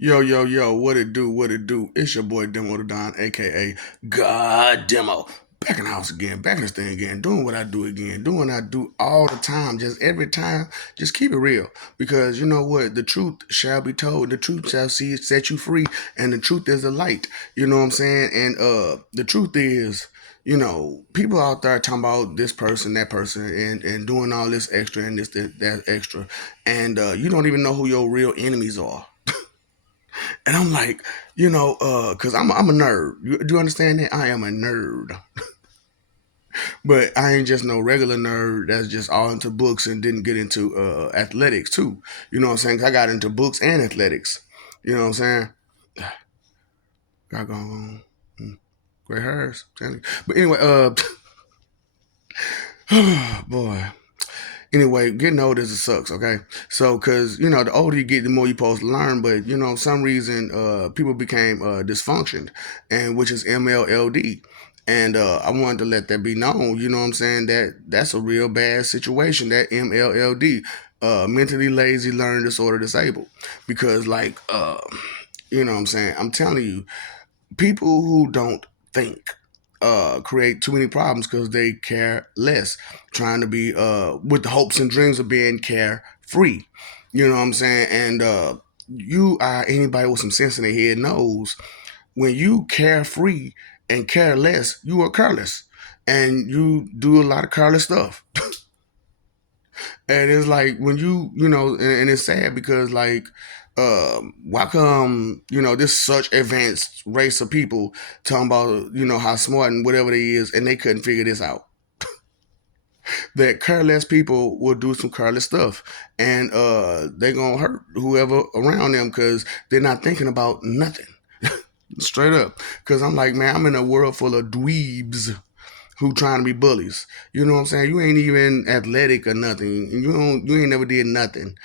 Yo, yo, yo, what it do, what it do? It's your boy Demo the Don, aka God Demo. Back in the house again, back in this thing again, doing what I do again, doing what I do all the time, just every time, just keep it real. Because you know what? The truth shall be told, the truth shall set you free, and the truth is the light. You know what I'm saying? And the truth is, people out there talking about this person, that person, and doing all this extra and this, that extra. And you don't even know who your real enemies are. And I'm like, cause I'm a nerd. Do you understand that? I am a nerd. But I ain't just no regular nerd that's just all into books and didn't get into athletics too. You know what I'm saying? 'Cause I got into books and athletics. You know what I'm saying? Got going on. Gray hairs. But anyway, boy. Anyway, getting old is it sucks, okay? So, cause the older you get, the more you're supposed to learn. But some reason, people became dysfunctioned, and which is MLLD. And I wanted to let that be known. You know what I'm saying? That's a real bad situation. That MLLD, mentally lazy, learning disorder, disabled. Because you know what I'm saying? I'm telling you, people who don't think create too many problems because they care less, trying to be with the hopes and dreams of being carefree. You know what I'm saying? And anybody with some sense in their head knows when you carefree and care less, you are careless, and you do a lot of careless stuff. And it's like when and it's sad because why come this such advanced race of people talking about how smart and whatever they is, and they couldn't figure this out. That careless people will do some careless stuff, and they gonna hurt whoever around them because they're not thinking about nothing. Straight up, because I'm like, man, I'm in a world full of dweebs who trying to be bullies. You know what I'm saying? You ain't even athletic or nothing. You ain't never did nothing.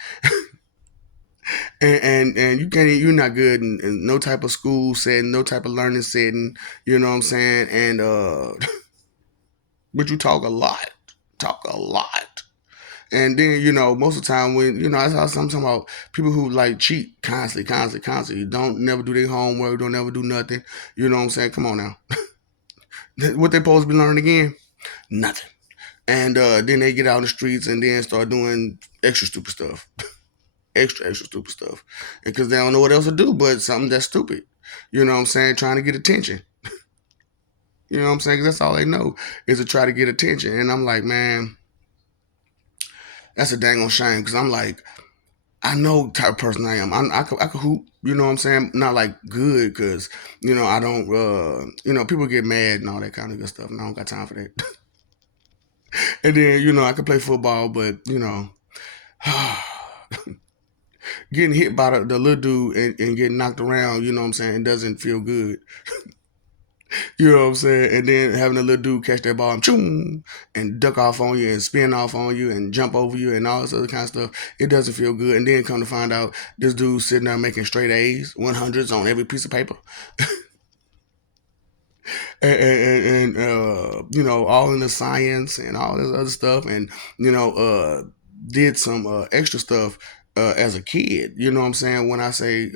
And you can't, you're not good in no type of school setting, no type of learning setting. You know what I'm saying? And but you talk a lot. And then most of the time when that's how I'm talking about people who like cheat constantly, don't never do their homework, don't never do nothing. You know what I'm saying? Come on now, what they supposed to be learning again? Nothing. And then they get out in the streets and then start doing extra stupid stuff, extra stupid stuff, because they don't know what else to do but something that's stupid. You know what I'm saying? Trying to get attention. You know what I'm saying? 'Cause that's all they know is to try to get attention. And I'm like, man, that's a dang on shame. Because I'm like, I know the type of person I am. I could hoop. You know what I'm saying? Not like good, because I don't. People get mad and all that kind of good stuff, and I don't got time for that. And then I could play football, but getting hit by the little dude and getting knocked around, you know what I'm saying, it doesn't feel good. You know what I'm saying? And then having a little dude catch that ball and choom and duck off on you and spin off on you and jump over you and all this other kind of stuff, it doesn't feel good. And then come to find out this dude sitting there making straight A's, 100s on every piece of paper. And all in the science and all this other stuff. And, did some extra stuff as a kid. You know what I'm saying? When I say,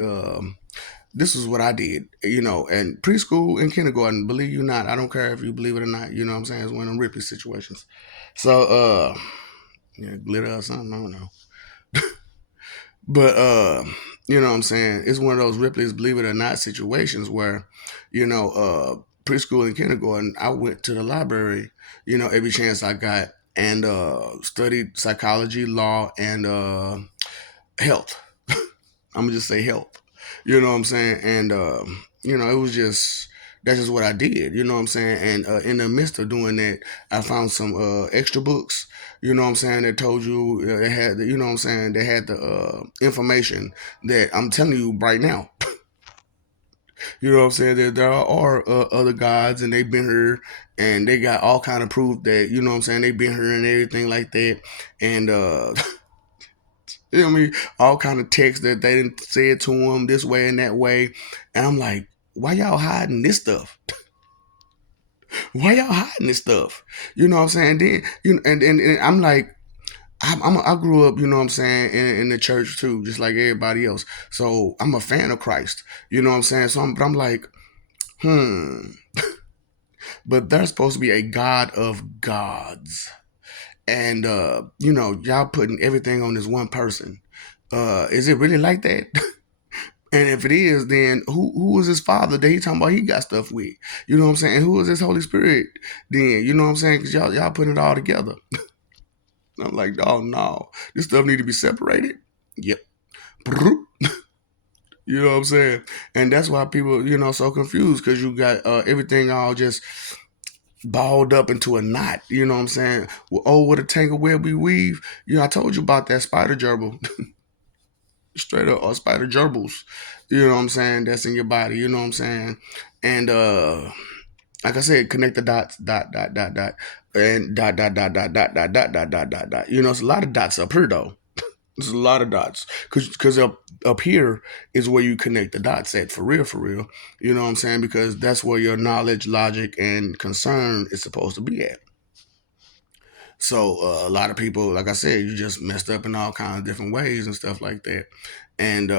this is what I did, and preschool and kindergarten, believe you not, I don't care if you believe it or not, you know what I'm saying? It's one of them Ripley situations. So, yeah, glitter or something, I don't know. But, you know what I'm saying? It's one of those Ripley's believe it or not situations where, preschool and kindergarten, I went to the library, every chance I got, and studied psychology, law, and health. I'm gonna just say health. You know what I'm saying? And it was just that's just what I did. You know what I'm saying? And in the midst of doing that, I found some extra books. You know what I'm saying? That told you they had you know what I'm saying? They had the information that I'm telling you right now. You know what I'm saying? That there are other gods and they've been here and they got all kind of proof that you know what I'm saying they've been here and everything like that. And you know what I mean? All kind of texts that they didn't say it to him this way and that way. And I'm like, why y'all hiding this stuff? Why y'all hiding this stuff? You know what I'm saying? Then and I'm like, I grew up, you know what I'm saying, in the church too, just like everybody else. So I'm a fan of Christ, you know what I'm saying. But I'm like, hmm. But there's supposed to be a God of gods, and y'all putting everything on this one person. Is it really like that? And if it is, then who is his father that he talking about he got stuff with? You know what I'm saying? Who is his Holy Spirit then? You know what I'm saying? Because y'all putting it all together. I'm like, oh no, this stuff need to be separated. Yep. You know what I'm saying? And that's why people, so confused because you got everything all just balled up into a knot. You know what I'm saying? Well, oh, what a tangle web we weave. I told you about that spider gerbil, straight up, or spider gerbils. You know what I'm saying? That's in your body. You know what I'm saying? And like I said, connect the dots, dot, and dot. It's a lot of dots up here though. There's a lot of dots because up here is where you connect the dots at for real, for real. You know what I'm saying? Because that's where your knowledge, logic, and concern is supposed to be at. So a lot of people, like I said, you just messed up in all kinds of different ways and stuff like that. And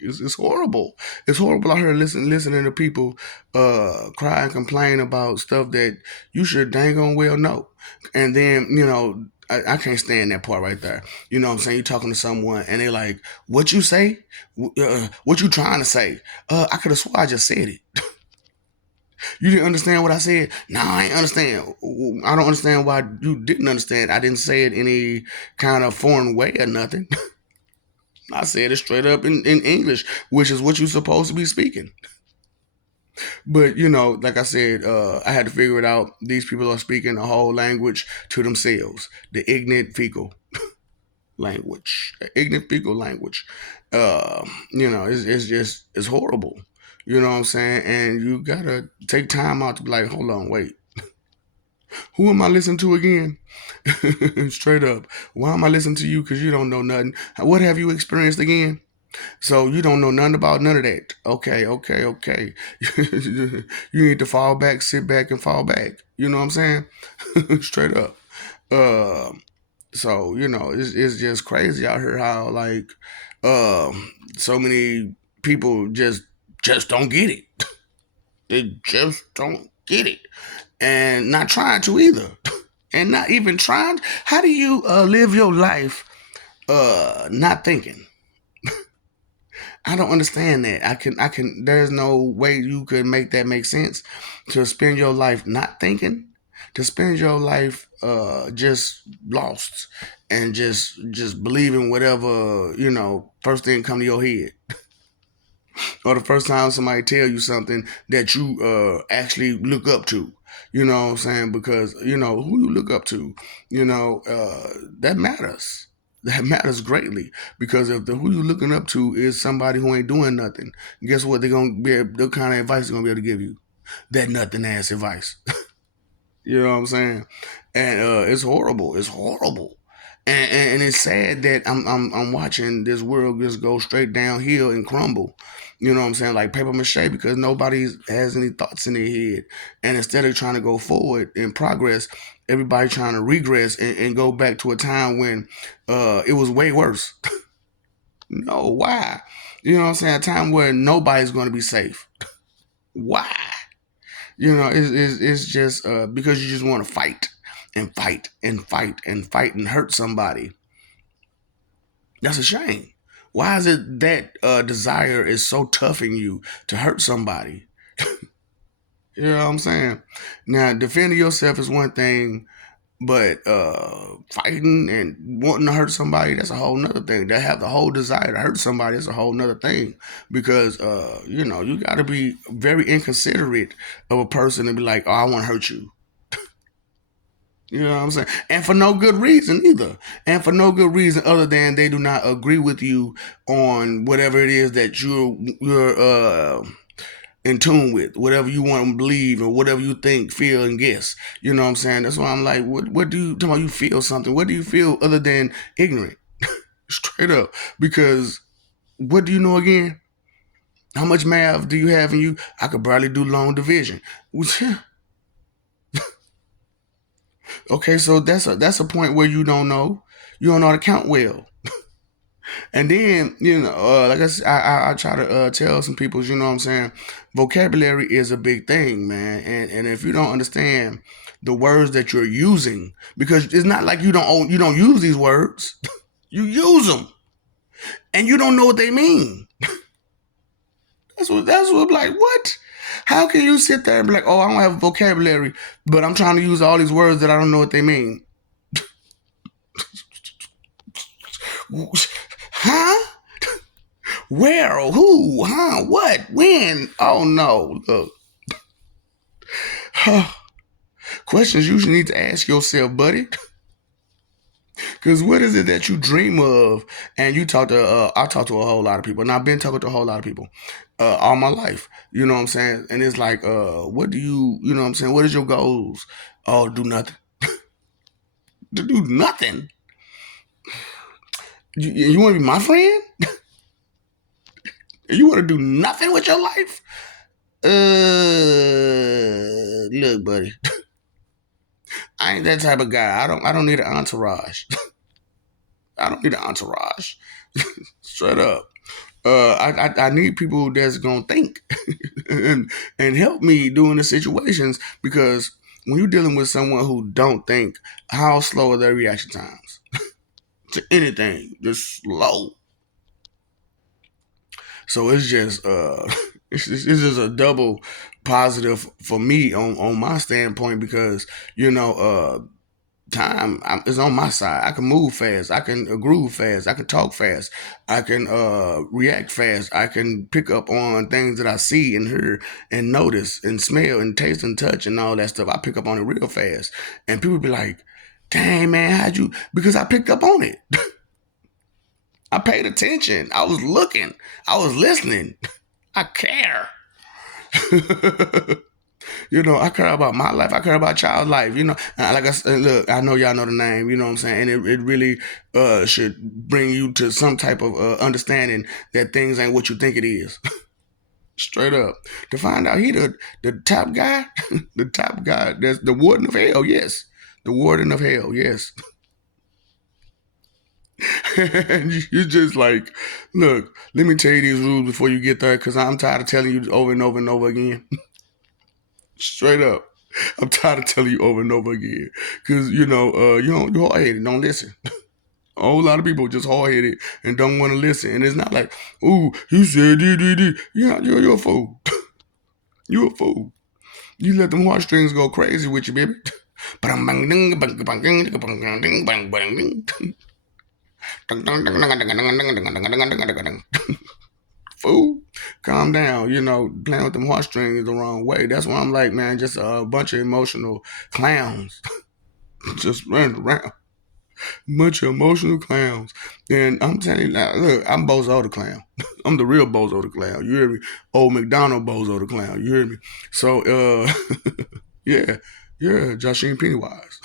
it's horrible. It's horrible out here listening to people cry and complain about stuff that you should dang on well know. And then I can't stand that part right there. You know what I'm saying? You're talking to someone and they're like, "What you say? What you trying to say?" I could have swore I just said it. You didn't understand what I said? No, I ain't understand. I don't understand why you didn't understand. I didn't say it any kind of foreign way or nothing. I said it straight up in English, which is what you're supposed to be speaking. But like I said, I had to figure it out. These people are speaking a whole language to themselves, the ignorant fecal language, ignorant fecal language. It's horrible. You know what I'm saying? And you gotta take time out to be like, hold on, wait. Who am I listening to again? Straight up. Why am I listening to you? Because you don't know nothing. What have you experienced again? So you don't know nothing about none of that. Okay. You need to fall back, sit back, and fall back. You know what I'm saying? Straight up. Uh, so it's just crazy out here how like so many people just don't get it. They just don't get it, and not trying to either, and not even trying. How do you live your life not thinking? I don't understand that. I can. There's no way you could make that make sense. To spend your life not thinking, to spend your life just lost and just believing whatever first thing come to your head, or the first time somebody tell you something that you actually look up to. You know what I'm saying? Because who you look up to, that matters. That matters greatly because if the who you looking up to is somebody who ain't doing nothing, guess what? They're gonna be the kind of advice they're gonna be able to give you. That nothing ass advice. You know what I'm saying? And it's horrible. It's horrible. And it's sad that I'm watching this world just go straight downhill and crumble. You know what I'm saying? Like paper mache because nobody has any thoughts in their head. And instead of trying to go forward in progress, everybody trying to regress and go back to a time when it was way worse. No, why? You know what I'm saying? A time where nobody's going to be safe. Why? It's just because you just want to fight and fight and fight and fight and hurt somebody. That's a shame. Why is it that desire is so tough in you to hurt somebody? You know what I'm saying? Now, defending yourself is one thing, but fighting and wanting to hurt somebody, that's a whole nother thing. They have the whole desire to hurt somebody, that's a whole nother thing. Because, you got to be very inconsiderate of a person and be like, oh, I want to hurt you. You know what I'm saying? And for no good reason either. And for no good reason other than they do not agree with you on whatever it is that you're in tune with, whatever you want to believe or whatever you think, feel, and guess. You know what I'm saying? That's why I'm like, what do you talk about? You feel something? What do you feel other than ignorant? Straight up. Because what do you know again? How much math do you have in you? I could barely do long division. Okay, so that's a point where you don't know how to count well. And then, like I try to tell some people, you know what I'm saying, vocabulary is a big thing, man. And if you don't understand the words that you're using, because it's not like you don't use these words, you use them, and you don't know what they mean. That's what like what? How can you sit there and be like, oh, I don't have vocabulary, but I'm trying to use all these words that I don't know what they mean? Huh? Where? Who? Huh? What? When? Oh no! Look, questions you should need to ask yourself, buddy. Because what is it that you dream of? And I talk to a whole lot of people, and I've been talking to a whole lot of people all my life. You know what I'm saying? And it's like, what do you know what I'm saying? What is your goals? Oh, do nothing. To do nothing. You want to be my friend? You want to do nothing with your life? Look, buddy, I ain't that type of guy. I don't need an entourage. I don't need an entourage. Straight up. I need people that's gonna think and help me during the situations, because when you're dealing with someone who don't think, how slow are their reaction times to anything? Just slow. So it's just it's just a double positive for me on my standpoint, because you know time is on my side. I can move fast. I can groove fast. I can talk fast. I can react fast. I can pick up on things that I see and hear and notice and smell and taste and touch and all that stuff. I pick up on it real fast. And people be like, dang man, how'd you? Because I picked up on it. I paid attention. I was looking. I was listening. I care. I care about my life. I care about child's life. And like I said, look, I know y'all know the name. You know what I'm saying, and it really should bring you to some type of understanding that things ain't what you think it is. Straight up, to find out he the top guy, the top guy. That's the warden of hell. Yes, the warden of hell. Yes. And you just like, look, let me tell you these rules before you get there, because I'm tired of telling you over and over and over again. Straight up. I'm tired of telling you over and over again. Because, you're hard headed. Don't listen. A whole lot of people just hard headed and don't want to listen. And it's not like, ooh, you said, dee. You're a fool. You're a fool. You let them heartstrings go crazy with you, baby. Fool, calm down. Playing with them heartstrings the wrong way. That's why I'm like, man, just a bunch of emotional clowns just running around. Bunch of emotional clowns. And I'm telling you now, look, I'm Bozo the Clown. I'm the real Bozo the Clown. You hear me? Old McDonald Bozo the Clown. You hear me? So, yeah, yeah, Joshine Pennywise.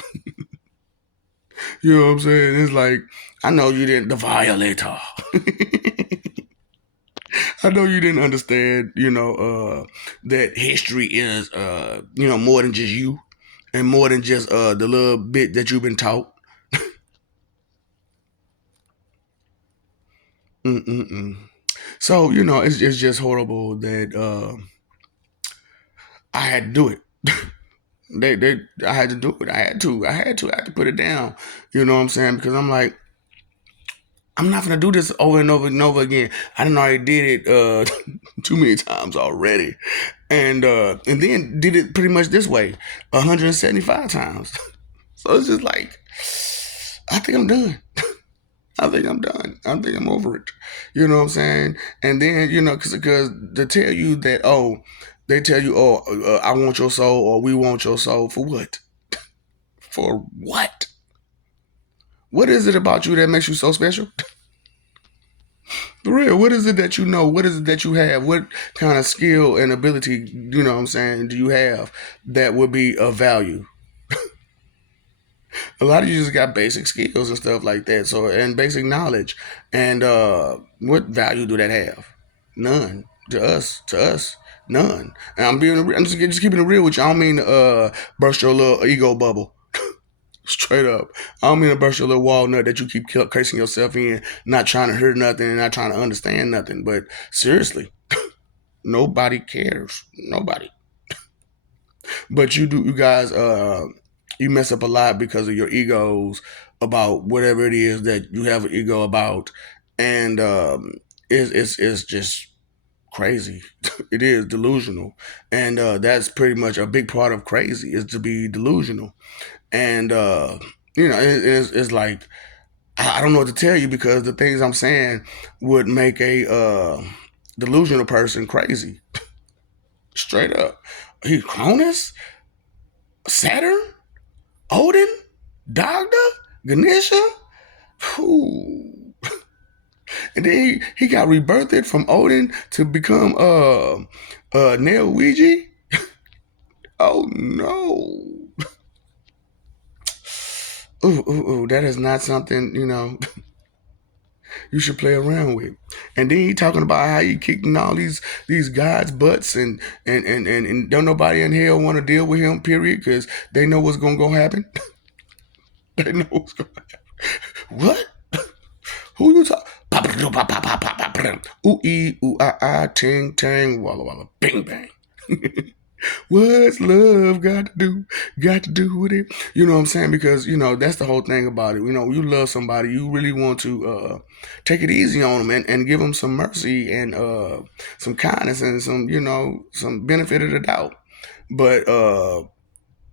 You know what I'm saying? It's like, I know you didn't, the violator. I know you didn't understand, that history is, more than just you and more than just the little bit that you've been taught. Mm-mm-mm. So, it's just horrible that I had to do it. I had to do it. I had to put it down. You know what I'm saying? Because I'm like, I'm not gonna do this over and over and over again. I done already did it too many times already, and then did it pretty much this way 175 times. So it's just like, I think I'm done. I think I'm done. I think I'm over it. You know what I'm saying? And then because to tell you that, oh, they tell you, oh, I want your soul, or we want your soul, for what? For what? What is it about you that makes you so special? For real, what is it that you know? What is it that you have? What kind of skill and ability, what I'm saying, do you have that would be of value? A lot of you just got basic skills and stuff like that. So, and basic knowledge. And what value do that have? None. To us, none. And I'm just keeping it real with you. I don't mean to burst your little ego bubble. Straight up. I don't mean to burst your little walnut that you keep cursing yourself in, not trying to hear nothing and not trying to understand nothing. But seriously, nobody cares. Nobody. But you do, you guys, you mess up a lot because of your egos about whatever it is that you have an ego about, and it's just crazy. It is delusional, and that's pretty much a big part of crazy is to be delusional. And it's like I don't know what to tell you because the things I'm saying would make a delusional person crazy. Straight up. He Cronus, Saturn, Odin, Dagda, Ganesha. Whew. And then he got rebirthed from Odin to become Neo Ouija. Oh no. Ooh, that is not something, you should play around with. And then he talking about how he kicking all these guys' butts and don't nobody in hell want to deal with him, period, because they know what's gonna go happen. They know what's gonna happen. What? Who you talk? Ooh ee ooh ting tang walla walla bing bang. What's love got to do? Got to do with it? You know what I'm saying? Because that's the whole thing about it. You love somebody, you really want to take it easy on them and give them some mercy and some kindness and some benefit of the doubt. But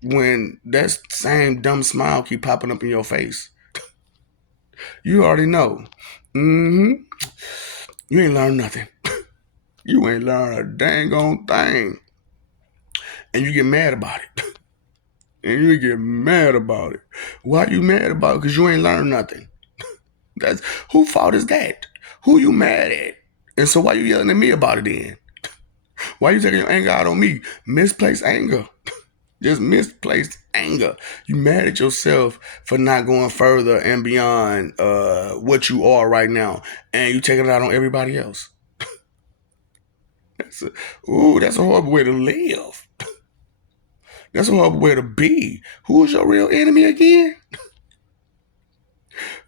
when that same dumb smile keep popping up in your face, you already know. Mm-hmm. You ain't learned nothing. You ain't learned a dang on thing, and you get mad about it. And you get mad about it. Why you mad about it? Because you ain't learned nothing. That's who fault is that? Who you mad at? And so why you yelling at me about it then? Why you taking your anger out on me? Misplaced anger. Just misplaced anger. You mad at yourself for not going further and beyond what you are right now. And you taking it out on everybody else. That's a horrible way to live. That's a horrible way to be. Who is your real enemy again?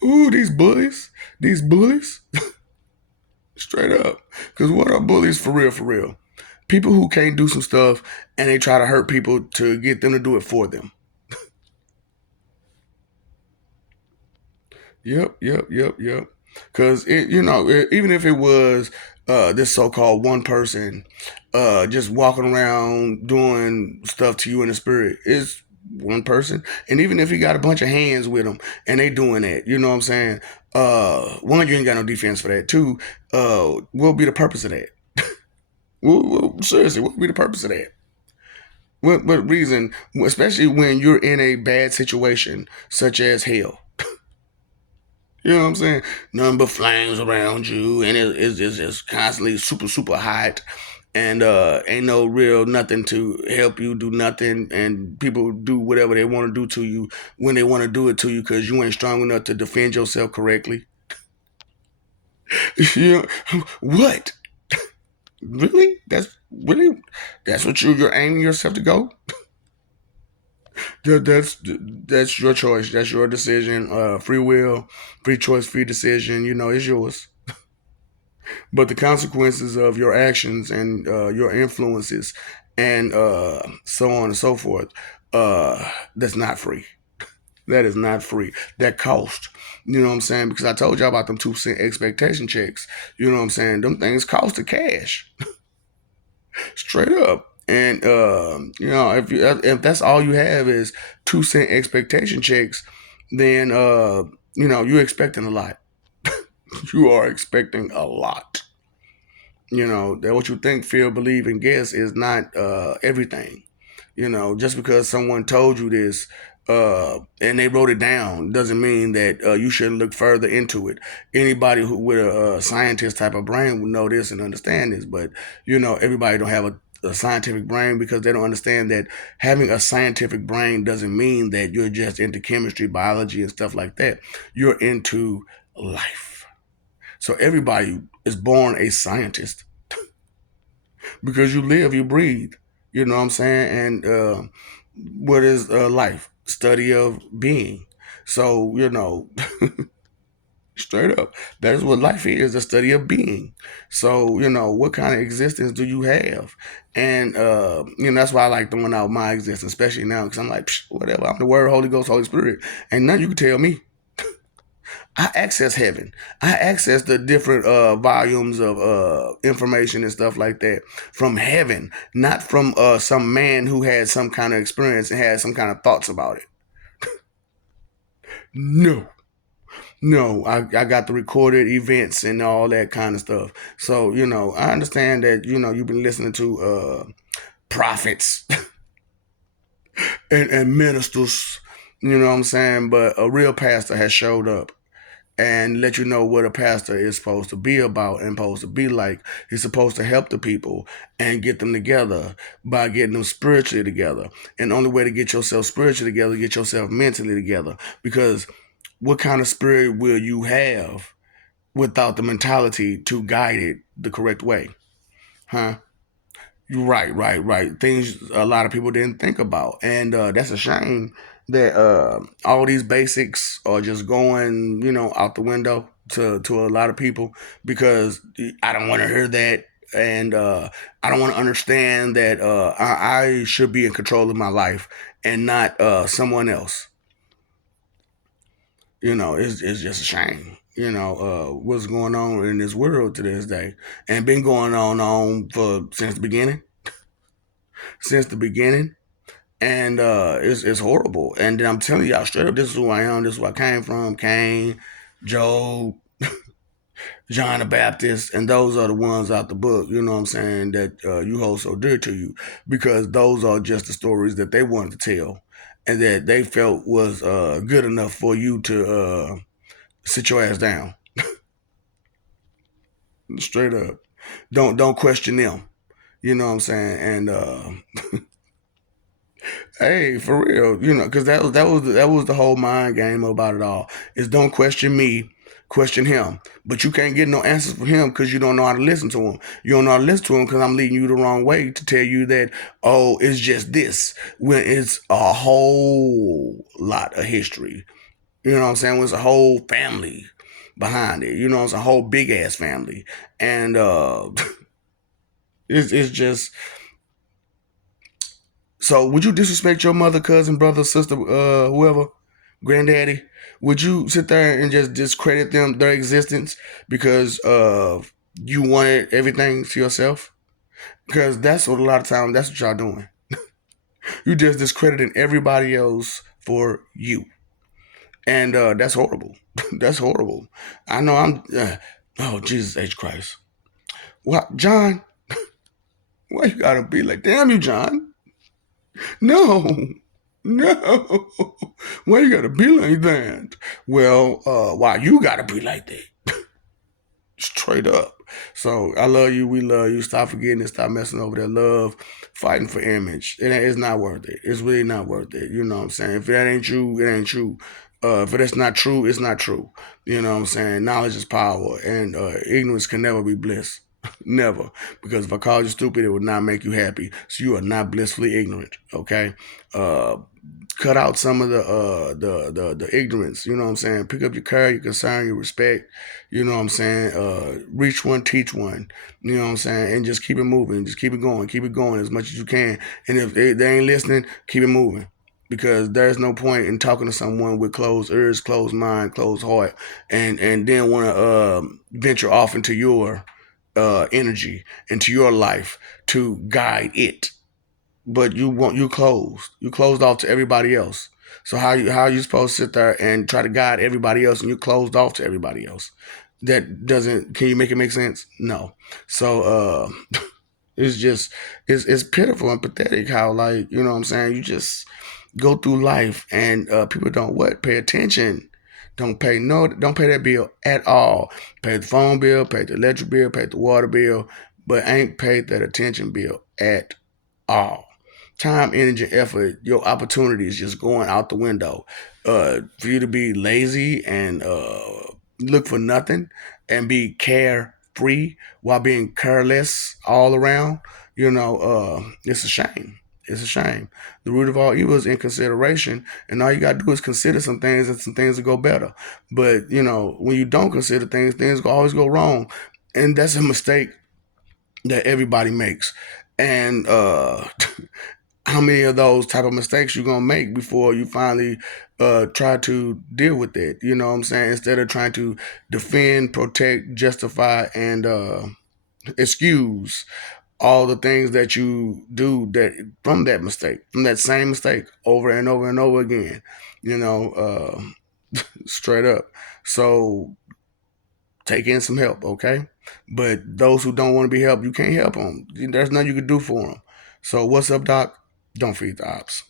Ooh, these bullies. These bullies. Straight up. Because what are bullies for real, for real? People who can't do some stuff and they try to hurt people to get them to do it for them. Yep. Because even if it was this so-called one person just walking around doing stuff to you in the spirit, it's one person. And even if he got a bunch of hands with him and they doing that, you know what I'm saying? One, you ain't got no defense for that. Two, what will be the purpose of that? Seriously, what would be the purpose of that? What reason? Especially when you're in a bad situation, such as hell. You know what I'm saying? None but flames around you, and it's just constantly super super hot, and ain't no real nothing to help you do nothing, and people do whatever they want to do to you when they want to do it to you because you ain't strong enough to defend yourself correctly. you know, what? Really? That's what you're aiming yourself to go? That's your choice. That's your decision. Free will, free choice, free decision. It's yours. But the consequences of your actions and your influences and so on and so forth, that's not free. That is not free. That cost. You know what I'm saying? Because I told y'all about them 2% expectation checks. You know what I'm saying? Them things cost the cash. Straight up. And if that's all you have is 2-cent expectation checks, then you're expecting a lot. You are expecting a lot. That what you think, feel, believe, and guess is not everything. Just because someone told you this and they wrote it down doesn't mean that you shouldn't look further into it. Anybody who with a scientist type of brain would know this and understand this, but everybody don't have a scientific brain because they don't understand that having a scientific brain doesn't mean that you're just into chemistry, biology, and stuff like that. You're into life. So everybody is born a scientist because you live, you breathe. You know what I'm saying? And What is life? Study of being. So, straight up, that's what life is, the study of being. So, what kind of existence do you have? And, that's why I like throwing out my existence, especially now, because I'm like, psh, whatever, I'm the Word, Holy Ghost, Holy Spirit. And nothing you can tell me. I access heaven. I access the different volumes of information and stuff like that from heaven, not from some man who had some kind of experience and had some kind of thoughts about it. No, no, I got the recorded events and all that kind of stuff. So, I understand that, you've been listening to prophets and ministers, you know what I'm saying? But a real pastor has showed up and let you know what a pastor is supposed to be about and supposed to be like. He's supposed to help the people and get them together by getting them spiritually together. And the only way to get yourself spiritually together, get yourself mentally together. Because what kind of spirit will you have without the mentality to guide it the correct way? Huh? Right, right, right. Things a lot of people didn't think about, and that's a shame that all these basics are just going, out the window to a lot of people because I don't want to hear that, and I don't want to understand that I should be in control of my life and not someone else. It's just a shame. What's going on in this world to this day, and been going on for since the beginning, and it's horrible. And then I'm telling y'all straight up, this is who I am. This is where I came from. Cain, Job, John the Baptist, and those are the ones out the book. You know what I'm saying? That you hold so dear to you, because those are just the stories that they wanted to tell, and that they felt was good enough for you to sit your ass down. Straight up, don't question them. You know what I'm saying? And hey, for real, because that was the whole mind game about it all. Is don't question me, question him. But you can't get no answers from him because you don't know how to listen to him. You don't know how to listen to him because I'm leading you the wrong way to tell you that, oh, it's just this, when it's a whole lot of history. You know what I'm saying? When it's a whole family behind it. It's a whole big ass family, and it's just. So, would you disrespect your mother, cousin, brother, sister, whoever, granddaddy? Would you sit there and just discredit them, their existence, because you wanted everything to yourself? Because that's what a lot of times that's what y'all doing. You just discrediting everybody else for you, and that's horrible. That's horrible. I know I'm. Oh, Jesus H Christ! What, John? Why you gotta be like? Damn you, John! No, no. Why you gotta be like that? Well, why you gotta be like that? Straight up. So I love you. We love you. Stop forgetting it. Stop messing over that love, fighting for image. It's not worth it. It's really not worth it. You know what I'm saying? If that ain't true, it ain't true. If that's not true, it's not true. You know what I'm saying? Knowledge is power, and ignorance can never be bliss. Never. Because if I called you stupid, it would not make you happy. So you are not blissfully ignorant. Okay? Uh, cut out some of the ignorance. You know what I'm saying? Pick up your care, your concern, your respect. You know what I'm saying? Reach one, teach one. You know what I'm saying? And just keep it moving. Just keep it going as much as you can. And if they ain't listening, keep it moving. Because there's no point in talking to someone with closed ears, closed mind, closed heart, and then want to venture off into your energy, into your life to guide it, but you closed off to everybody else. So how you supposed to sit there and try to guide everybody else and you're closed off to everybody else? That doesn't. Can you make it make sense? No. So it's just it's pitiful and pathetic how, like, you know what I'm saying, you just go through life and people don't what pay attention. Don't pay that bill at all. Pay the phone bill, pay the electric bill, pay the water bill, but ain't paid that attention bill at all. Time, energy, effort, your opportunity is just going out the window. For you to be lazy and look for nothing and be carefree while being careless all around, it's a shame. It's a shame. The root of all evil is inconsideration, and all you gotta do is consider some things, and some things will go better. But when you don't consider things, things will always go wrong, and that's a mistake that everybody makes. And how many of those type of mistakes you're gonna make before you finally try to deal with it? You know what I'm saying? Instead of trying to defend, protect, justify, and excuse all the things that you do that from that mistake, from that same mistake, over and over and over again. You know, straight up. So take in some help, okay? But those who don't want to be helped, you can't help them. There's nothing you can do for them. So what's up, Doc? Don't feed the ops.